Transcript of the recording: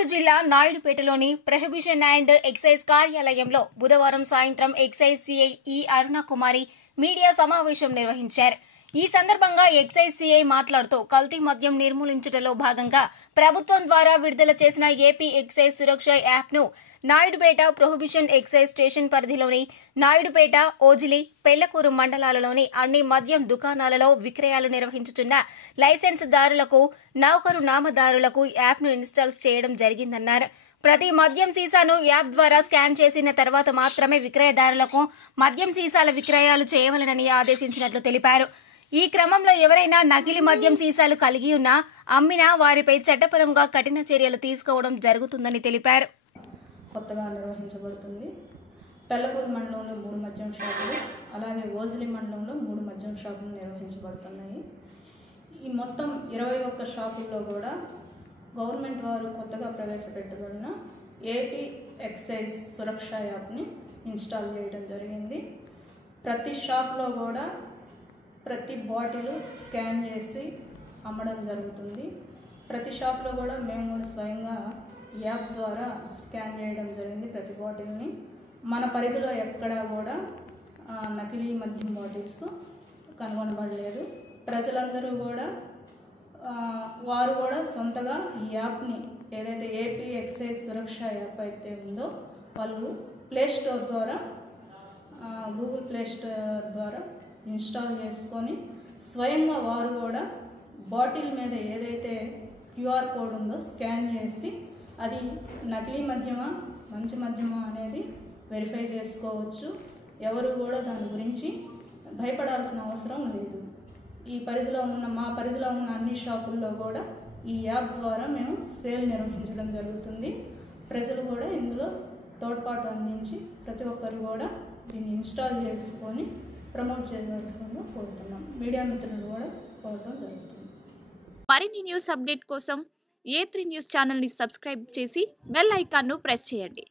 గుంటూరు జిల్లా నాయుడుపేటలోని prohibition and excise కార్యాలయంలో బుధవారం సాయంత్రం ఎక్సైజ్ సిఐ ఈ అరుణకుమారి మీడియా సమావేశం నిర్వహించారు. ఈ సందర్భంగా ఎక్సైజ్ సిఐ మాట్లాడుతూ కల్తీ మద్యం నిర్మూలించుటలో భాగంగా ప్రభుత్వం ద్వారా విడుదల చేసిన ఏపీ ఎక్సైజ్ సురక్ష యాప్ను నాయుడుపేట ప్రొహిబిషన్ ఎక్సైజ్ స్టేషన్ పరిధిలోని నాయుడుపేట, ఓజిలి, పెళ్లకూరు మండలాలలోని అన్ని మద్యం దుకాణాలలో విక్రయాలు నిర్వహించుతున్న లైసెన్స్ దారులకు, నౌకరు నామదారులకు యాప్ను ఇన్స్టాల్ చేయడం జరిగిందన్నారు. ప్రతి మద్యం సీసాను యాప్ ద్వారా స్కాన్ చేసిన తర్వాత మాత్రమే విక్రయదారులకు మద్యం సీసాల విక్రయాలు చేయవలెనని ఆదేశించినట్లు తెలిపారు. ఈ క్రమంలో ఎవరైనా నకిలీ మద్యం సీసాలు కలిగి ఉన్నా, అమ్మినా వారిపై చట్టపరంగా కఠిన చర్యలు తీసుకోవడం జరుగుతుందని తెలిపారు. కొత్తగా నిర్వహించబడుతుంది. పెళ్లకూరు మండలంలో 3 మద్యం షాపులు, అలాగే ఓజిలి మండలంలో 3 మద్యం షాపులు నిర్వహించబడుతున్నాయి. ఈ మొత్తం 21 షాపుల్లో కూడా గవర్నమెంట్ వారు కొత్తగా ప్రవేశపెట్టబడిన ఏపీ ఎక్సైజ్ సురక్ష యాప్ని ఇన్స్టాల్ చేయడం జరిగింది. ప్రతి షాప్లో కూడా ప్రతి బాటిల్ స్కాన్ చేసి అమ్మడం జరుగుతుంది. ప్రతి షాప్లో కూడా మేము కూడా స్వయంగా యాప్ ద్వారా స్కాన్ చేయడం జరిగింది. ప్రతి బాటిల్ని మన పరిధిలో ఎక్కడా కూడా నకిలీ మద్యం బాటిల్స్ కనుగొనబడలేదు. ప్రజలందరూ కూడా వారు కూడా సొంతగా ఈ యాప్ని, ఏదైతే ఏపీ ఎక్సైజ్ సురక్ష యాప్ అయితే ఉందో, వాళ్ళు ప్లేస్టోర్ ద్వారా, గూగుల్ ప్లేస్టోర్ ద్వారా ఇన్స్టాల్ చేసుకొని స్వయంగా వారు కూడా బాటిల్ మీద ఏదైతే క్యూఆర్ కోడ్ ఉందో స్కాన్ చేసి అది నకిలీ మద్యమా మంచి మద్యమా అనేది వెరిఫై చేసుకోవచ్చు. ఎవరు కూడా దాని గురించి భయపడాల్సిన అవసరం లేదు. ఈ పరిధిలో ఉన్న మా పరిధిలో ఉన్న అన్ని షాపుల్లో కూడా ఈ యాప్ ద్వారా మేము సేల్ నిర్వహించడం జరుగుతుంది. ప్రజలు కూడా ఇందులో తోడ్పాటు అందించి ప్రతి ఒక్కరు కూడా దీన్ని ఇన్స్టాల్ చేసుకొని ప్రమోట్ చేయవలసిందిగా కోరుతున్నాం. మీడియా మిత్రులు కూడా కోరడం జరుగుతుంది. మరిన్ని న్యూస్ అప్డేట్ కోసం A3 న్యూస్ ఛానల్ని సబ్స్క్రైబ్ చేసి బెల్ ఐకాన్ను ప్రెస్ చేయండి.